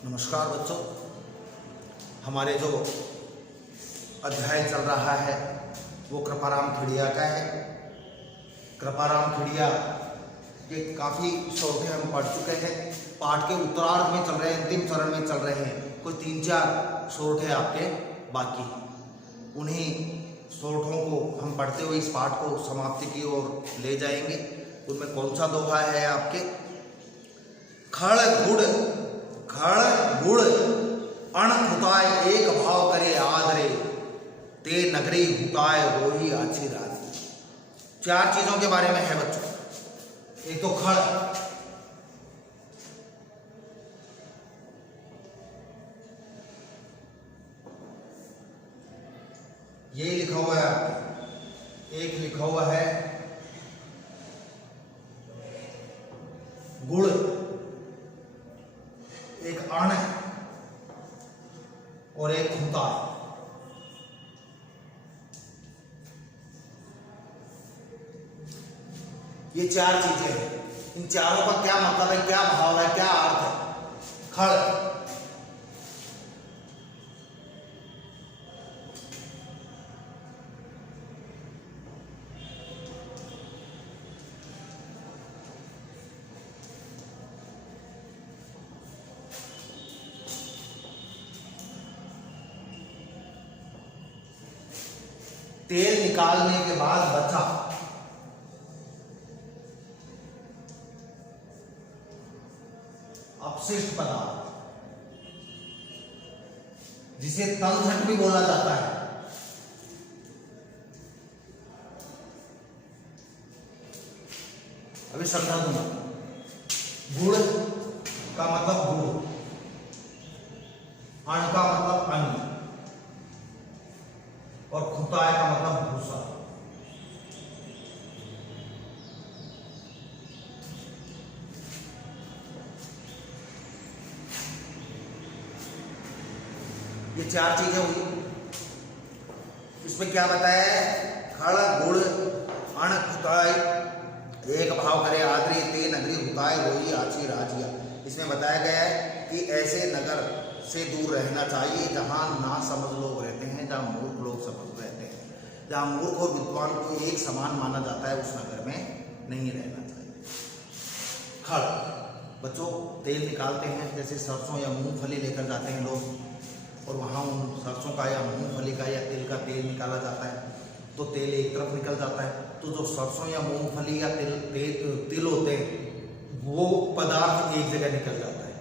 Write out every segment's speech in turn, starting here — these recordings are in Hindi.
नमस्कार बच्चों, हमारे जो अध्याय चल रहा है वो कृपाराम खेड़िया का है। कृपाराम खेड़िया के काफ़ी शोध हम पढ़ चुके हैं। पाठ के उत्तरार्ध में चल रहे हैं, अंतिम चरण में चल रहे हैं। कुछ 3-4 शोध है आपके बाकी। उन्हीं शोधों को हम पढ़ते हुए इस पाठ को समाप्ति की ओर ले जाएंगे। उनमें कौन सा दोहा है आपके? खड़ गुड़ अण खुताय एक भाव करे आदरे, ते नगरी हुताय रोही आछी रात। 4 चीजों के बारे में है बच्चों। एक तो खड़, ये लिखा हुआ है आपके। एक लिखा हुआ है गुड़, एक अण और एक खुता। ये 4 चीजें हैं। इन चारों का क्या मतलब है, क्या भाव है, क्या अर्थ है? खड़, तेल निकालने के बाद बचा अपशिष्ट पदार्थ, जिसे तलछट भी बोला जाता है। अभी समझा दूंगा। गुड़ का मतलब गुड़, अन्न का मतलब अन्न और खुताय का मतलब भूसा। ये 4 चीजें हुई। इसमें क्या बताया है? खड़ गुड़ अण खुताय एक भाव करे आदरी, ते नगरी हुताय रोही आची राजिया। इसमें बताया गया है कि ऐसे नगर से दूर रहना चाहिए जहाँ ना समझ लोग रहते हैं, जहाँ मूर्ख लोग समझ रहते हैं। जहाँ मूर्ख और विद्वान को एक समान माना जाता है, उस नगर में नहीं रहना चाहिए। खड़, बच्चों तेल निकालते हैं, जैसे सरसों या मूंगफली लेकर जाते हैं लोग और वहाँ उन सरसों का या मूंगफली का या तिल का तेल निकाला जाता है, तो तेल एक तरफ निकल जाता है। तो जो सरसों या मूंगफली या तिल होते हैं वो पदार्थ एक जगह निकल जाता है,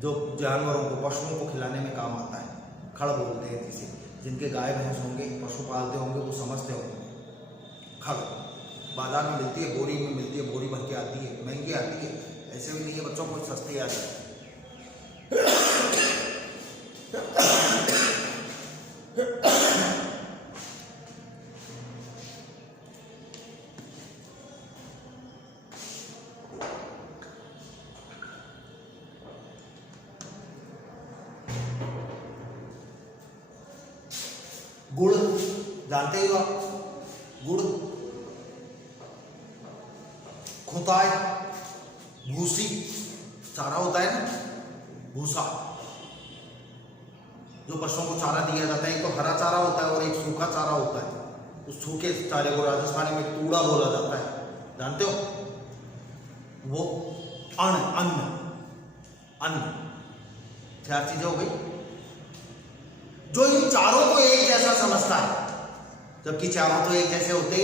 जो जानवरों को, पशुओं को खिलाने में काम आता है। खड़ बोलते हैं जिसे। जिनके गाय भैंस होंगे, पशु पालते होंगे, वो समझते होंगे। खड़ बाजार में मिलती है, बोरी में मिलती है, बोरी भर के आती है, महंगी आती है। ऐसे भी नहीं है बच्चों, कोई सस्ती आ जाए। गुड़ जानते ही हो आप। गुड़, खुताय भूसी, चारा होता है ना, भूसा, जो पशुओं को चारा दिया जाता है। एक तो हरा चारा होता है और एक सूखा चारा होता है। उस सूखे चारे को राजस्थानी में तूड़ा बोला जाता है, जानते हो? वो अन्न 4 चीजें हो गई। जो इन चारों को एक जैसा समझता है, जबकि चारों तो एक जैसे होते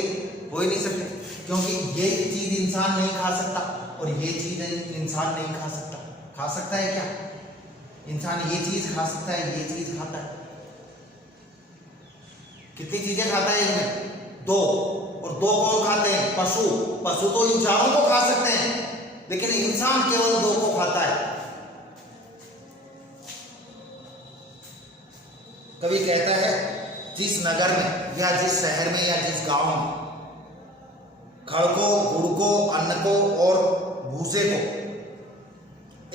हो ही नहीं सकते, क्योंकि ये चीज इंसान नहीं खा सकता और ये चीज इंसान नहीं खा सकता। खा सकता है क्या? इंसान ये चीज खा सकता है, ये चीज खाता है। कितनी चीजें खाता है इनमें? 2। और 2 कौन खाते हैं? पशु तो इन चारों को खा सकते हैं, लेकिन इंसान केवल 2 को खाता है। कभी कहता है जिस नगर में या जिस शहर में या जिस गांव में खड़ को, गुड़ को, अन्न को और भूसे को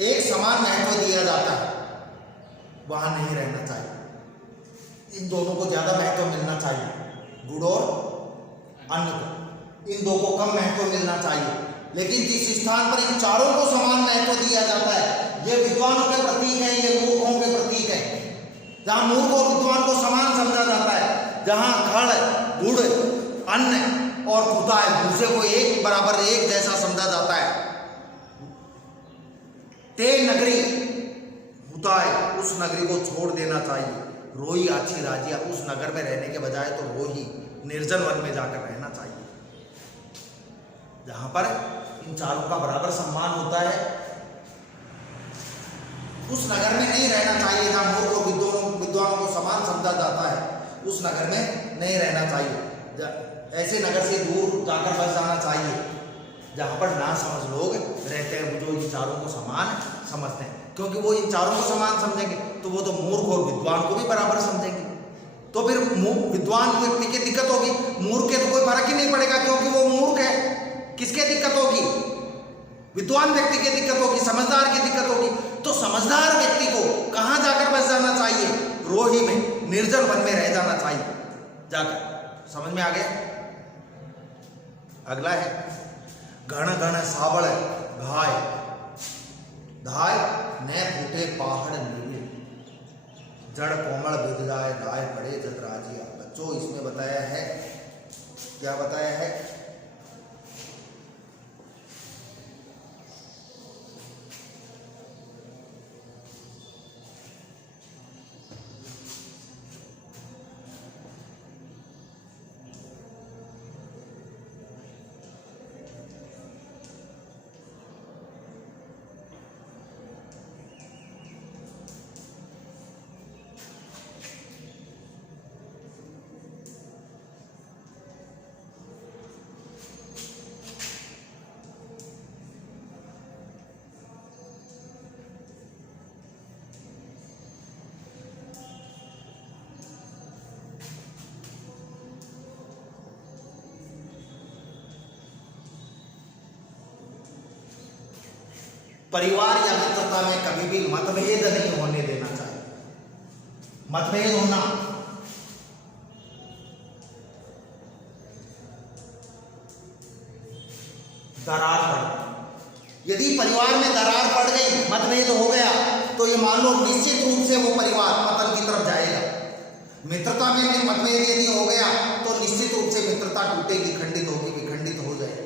एक समान महत्व दिया जाता है, वहां नहीं रहना चाहिए। इन दोनों को ज्यादा महत्व मिलना चाहिए, गुड़ और अन्न को। इन 2 को कम महत्व मिलना चाहिए। लेकिन जिस स्थान पर इन चारों को समान महत्व दिया जाता है, ये विद्वानों के प्रतीक है, ये जहां मूर्ख और विद्वान को समान समझा जाता है, जहां खड़ गुड़ अन्न और खुदाई भूसे को एक बराबर एक जैसा समझा जाता है। ते नगरी हुताय, उस नगरी को छोड़ देना चाहिए। रोही आछी राजिया, उस नगर में रहने के बजाय तो रोही निर्जन वन में जाकर रहना चाहिए, जहां पर इन चारों का बराबर सम्मान होता है। उस नगर में नहीं रहना चाहिए जहां मूर्ख और विद्वानों को समान समझा जाता है, उस नगर में नहीं रहना चाहिए। ऐसे नगर से दूर जाकर बस जाना चाहिए जहां पर ना समझ लोग रहते हैं, जो इन चारों को समान समझते हैं। क्योंकि वो इन चारों को समान समझेंगे तो वो तो मूर्ख और विद्वान को भी बराबर समझेंगे, तो फिर विद्वान व्यक्ति की दिक्कत होगी, मूर्ख के तो कोई फर्क ही नहीं पड़ेगा क्योंकि वो मूर्ख है। किसके दिक्कत होगी? विद्वान व्यक्ति की दिक्कत होगी, समझदार की दिक्कत होगी। तो समझदार व्यक्ति को कहां जाकर बस जाना चाहिए? रोही में, निर्जन वन में रह जाना चाहिए जाकर। समझ में आ गया? अगला है घन घन साबड़ घाय धाय न फूटे पहाड़ नीले, जड़ कोमल बिध जाए राय पड़े जग राजिया। बच्चों इसमें बताया है, क्या बताया है? परिवार या मित्रता में कभी भी मतभेद नहीं होने देना चाहिए। मतभेद होना, दरार पड़, यदि परिवार में दरार पड़ गई, मतभेद हो गया, तो ये मान लो निश्चित रूप से वो परिवार पतन की तरफ जाएगा। मित्रता में मतभेद यदि हो गया तो निश्चित रूप से मित्रता टूटेगी, खंडित होगी, विखंडित हो जाएगी।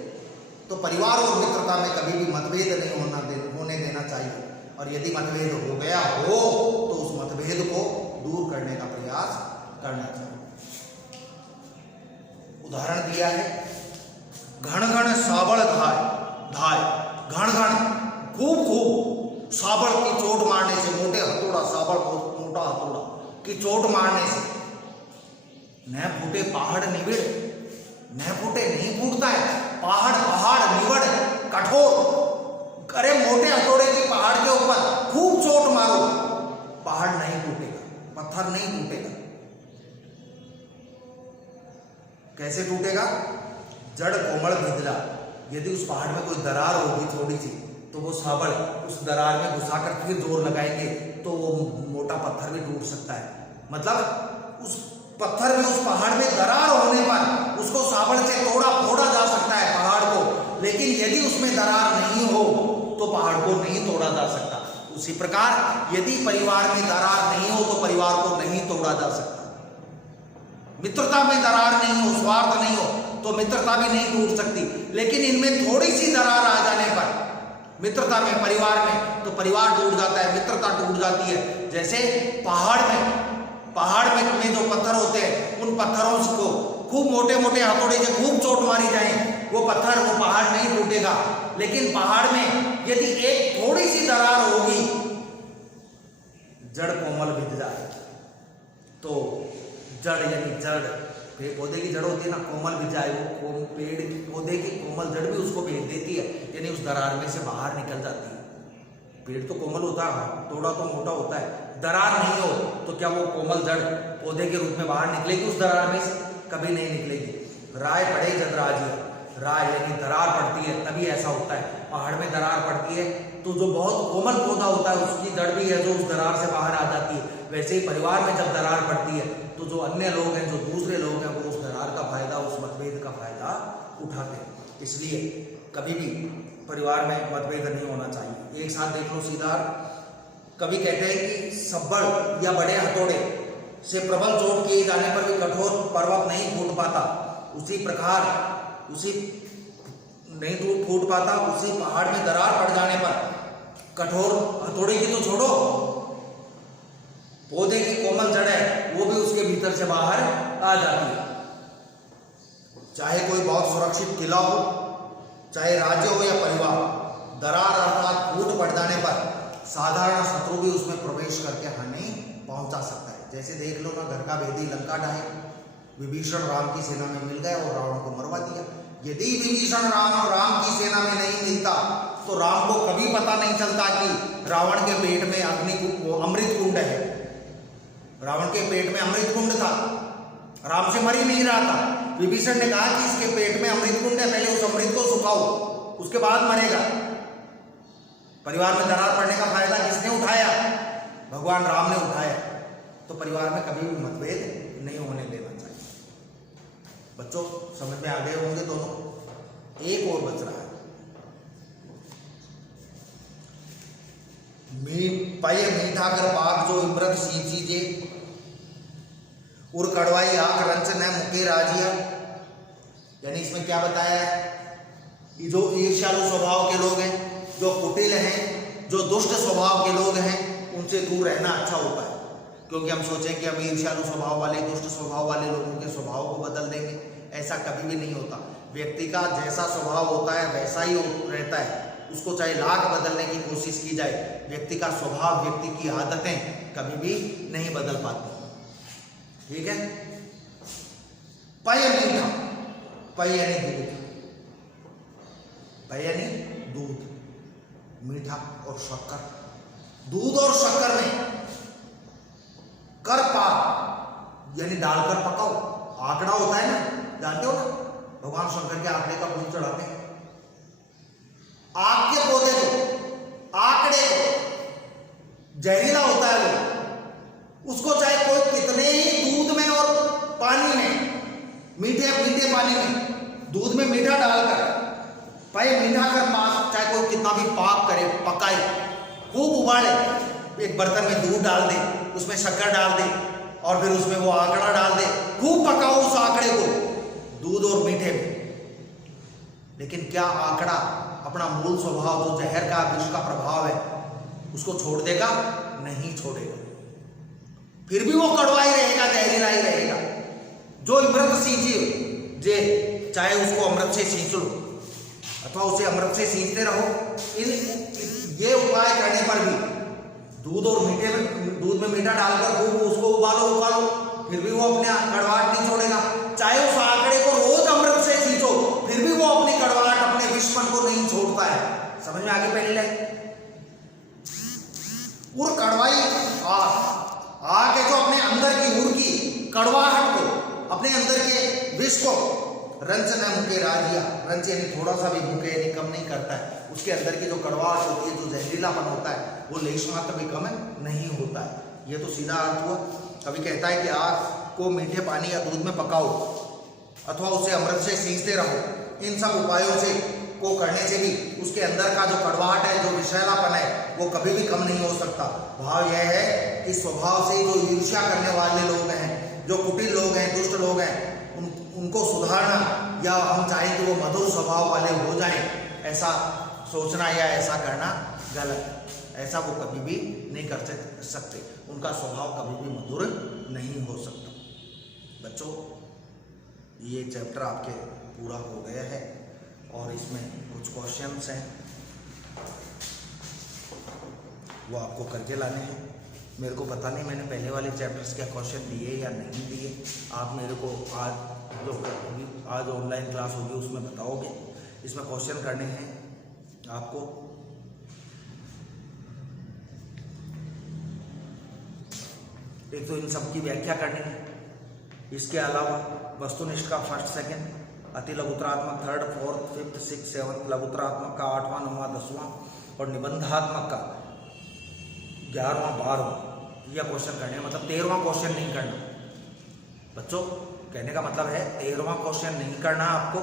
तो परिवार और मित्रता में कभी भी मतभेद नहीं होने देना चाहिए, और यदि मतभेद हो गया हो तो उस मतभेद को दूर करने का प्रयास करना चाहिए। उदाहरण दिया है, घन घन साबड़ धाय धाय, घन घन खूब खूब साबड़ की चोट मारने से, मोटे हथौड़ा, साबड़ मोटा हथौड़ा की चोट मारने से न फूटे पहाड़ निबिड़, न फूटे नहीं फूटता है पहाड़, पहाड़ निवड़ कठोर। अरे मोटे हथौड़े की पहाड़ के ऊपर खूब चोट मारो, पहाड़ नहीं टूटेगा, पत्थर नहीं टूटेगा। कैसे टूटेगा? जड़ कोमल भिदला, यदि उस पहाड़ में कोई दरार होगी थोड़ी सी, तो वो साबड़ उस दरार में घुसाकर फिर जोर लगाएंगे तो वो मोटा पत्थर भी टूट सकता है। मतलब उस पत्थर में, उस पहाड़ में दरार होने पर उसको साबड़ से तोड़ा फोड़ा जा सकता है पहाड़ को, लेकिन यदि उसमें दरार नहीं हो तो पहाड़ को नहीं तोड़ा जा सकता। उसी प्रकार यदि परिवार में दरार नहीं हो तो परिवार को नहीं तोड़ा जा सकता। मित्रता में दरार नहीं हो, स्वार्थ नहीं हो तो मित्रता भी नहीं टूट सकती, लेकिन इनमें थोड़ी सी दरार आ जाने पर, मित्रता में, परिवार में, तो परिवार टूट जाता है, मित्रता टूट जाती है। जैसे पहाड़ में जो पत्थर होते हैं, उन पत्थरों को खूब मोटे मोटे हथौड़े से खूब चोट मारी जाए, वो पत्थर, वो पहाड़ नहीं टूटेगा। लेकिन पहाड़ में यदि एक थोड़ी सी दरार होगी, जड़ कोमल भिद जाए, तो जड़ यानी जड़, पेड़ पौधे की जड़ होती है ना, कोमल भिद जाए, वो पेड़ पौधे की कोमल जड़ भी उसको भेज देती है, यानी उस दरार में से बाहर निकल जाती है। पेड़ तो कोमल होता है, थोड़ा तो मोटा होता है, दरार नहीं हो तो क्या वो कोमल जड़ पौधे के रूप में बाहर निकलेगी उस दरार में से? कभी नहीं निकलेगी। राय पड़े जग राजिया, राय यानी दरार पड़ती है तभी ऐसा होता है। पहाड़ में दरार पड़ती है तो जो बहुत कोमल पौधा होता है उसकी जड़ भी है जो उस दरार से बाहर आ जाती है। वैसे ही परिवार में जब दरार पड़ती है तो जो अन्य लोग हैं, जो दूसरे लोग हैं, वो उस दरार का फायदा, उस मतभेद का फायदा उठाते हैं। इसलिए कभी भी परिवार में मतभेद नहीं होना चाहिए। एक साथ देख लो सीधा, कवि कहते हैं कि सब्बड़ या बड़े हथौड़े से प्रबल चोट किए जाने पर भी कठोर पर्वत नहीं फूट पाता, उसी प्रकार उसी पहाड़ में दरार पड़ जाने पर कठोर हथौड़े की तो छोड़ो, पौधे की कोमल जड़ें वो भी उसके भीतर से बाहर आ जाती है। चाहे कोई बहुत सुरक्षित किला हो, चाहे राज्य हो या परिवार, दरार अर्थात फूट पड़ जाने पर साधारण शत्रु भी उसमें प्रवेश करके हानि पहुंचा सकता है। जैसे देख लो ना, घर का भेदी लंका ढाए, विभीषण राम की सेना में मिल गया और रावण को मरवा दिया। यदि विभीषण राम की सेना में नहीं मिलता तो राम को कभी पता नहीं चलता कि रावण के पेट में अमृत कुंड है। रावण के पेट में अमृत कुंड था, राम से मर ही नहीं रहा था। विभीषण ने कहा कि इसके पेट में अमृत कुंड है, पहले उस अमृत को सुखाओ, उसके बाद मरेगा। परिवार में दरार पड़ने का फायदा किसने उठाया? भगवान राम ने उठाया। तो परिवार में कभी भी मतभेद नहीं होने देना चाहिए। बच्चों समझ में आ गए होंगे दोनों। एक और बच रहा है, पय मीठा कर पाक जो इमृत सींचीजे, उर कड़वाई आंख रंच न मुके राजिया। यानी इसमें क्या बताया है? जो ईर्ष्यालु स्वभाव के लोग हैं, जो कुटिल हैं, जो दुष्ट स्वभाव के लोग हैं, उनसे दूर रहना अच्छा होता है। क्योंकि हम सोचें कि हम ईर्ष्यालु स्वभाव वाले, दुष्ट स्वभाव वाले लोगों के स्वभाव को बदल देंगे, ऐसा कभी भी नहीं होता। व्यक्ति का जैसा स्वभाव होता है वैसा ही रहता है, उसको चाहे लाख बदलने की कोशिश की जाए, व्यक्ति का स्वभाव, व्यक्ति की आदतें कभी भी नहीं बदल पाती। ठीक है। पय मीठा, पय यानी दूध, पय यानी दूध, मीठा और शक्कर। दूध और शक्कर में कर पाक यानी डालकर पकाओ। आंकड़ा होता है ना, जानते हो ना, भगवान शंकर के आंकड़े का फूल चढ़ाते हैं। आग के पौधे को, आंकड़े को जहरीला होता है वो, उसको चाहे कोई कितने ही दूध में और पानी में, मीठे मीठे पानी में दूध में मीठा डालकर, पय मीठा कर पाक, चाहे कोई कितना भी पाक करे, पकाए, खूब उबाले, एक बर्तन में दूध डाल दे, उसमें शक्कर डाल दे और फिर उसमें वो आंकड़ा डाल दे, खूब पकाओ उस आंकड़े को दूध और मीठे में। लेकिन क्या आंकड़ा अपना मूल स्वभाव, जो जहर का, विष का प्रभाव है, उसको छोड़ देगा? नहीं छोड़ेगा। फिर भी वो कड़वा ही रहेगा, जहरीला ही रहेगा। जो अमृत सींचे जे, चाहे उसको अमृत से सींच लो अथवा उसे अमृत से सींचते रहो, ये उपाय करने पर भी दूध और दूध में मीठा डालकर खूब उसको उबालो, फिर भी वो अपने कड़वाहट नहीं छोड़ेगा। चाहे उस आंकड़े को रोज अमृत से सींचो, फिर भी वो अपनी कड़वाहट, अपने विषपन को नहीं छोड़ता है। समझ में आगे? पहले लाइन, उर कड़वाई आग है जो अपने अंदर की उर की कड़वाहट को, अपने अंदर के विष को, रंच न मुके राजिया, रंच यानी थोड़ा सा भी मुके यानी कम नहीं करता है। उसके अंदर की जो कड़वाहट होती है, जो जहरीलापन होता है, वो लेश मात्र भी कम नहीं होता है। ये तो सीधा अर्थ हुआ। कभी कहता है कि आग को मीठे पानी या दूध में पकाओ अथवा उसे अमृत से सींचते रहो। इन सब उपायों से को करने से भी उसके अंदर का जो कड़वाहट है, जो विषैलापन है, वो कभी भी कम नहीं हो सकता। भाव यह है कि स्वभाव से जो ईर्ष्या करने वाले लोग हैं, जो कुटिल लोग हैं, दुष्ट लोग हैं, उनको सुधारना, या हम चाहें कि वो मधुर स्वभाव वाले हो जाएं, ऐसा सोचना या ऐसा करना गलत है। ऐसा वो कभी भी नहीं कर सकते। उनका स्वभाव कभी भी मधुर नहीं हो सकता। बच्चों, ये चैप्टर आपके पूरा हो गया है और इसमें कुछ क्वेश्चंस हैं, वो आपको करके लाने हैं। मेरे को पता नहीं मैंने पहले वाले चैप्टर्स के क्वेश्चन दिए या नहीं दिए। आप मेरे को आज ऑनलाइन क्लास होगी उसमें बताओगे। इसमें क्वेश्चन करने हैं आपको। एक तो इन सब की व्याख्या करनी है। इसके अलावा वस्तुनिष्ठ का फर्स्ट, सेकंड, अति लघुतरात्मक third, fourth, fifth, six, seventh, लघुतरात्मक का 8वां, 9वां, 10वां और निबंधात्मक का 11वां, 12वां यह क्वेश्चन करने हैं। मतलब 13वां क्वेश्चन नहीं करना बच्चों। कहने का मतलब है 13वां क्वेश्चन नहीं करना आपको।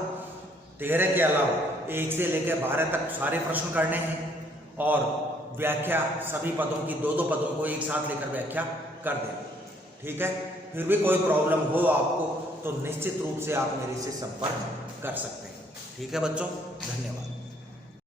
13 के अलावा 1 से लेकर 12 तक सारे प्रश्न करने हैं और व्याख्या सभी पदों की, दो दो पदों को एक साथ लेकर व्याख्या कर दें। ठीक है, फिर भी कोई प्रॉब्लम हो आपको तो निश्चित रूप से आप मेरे से संपर्क कर सकते हैं। ठीक है बच्चों, धन्यवाद।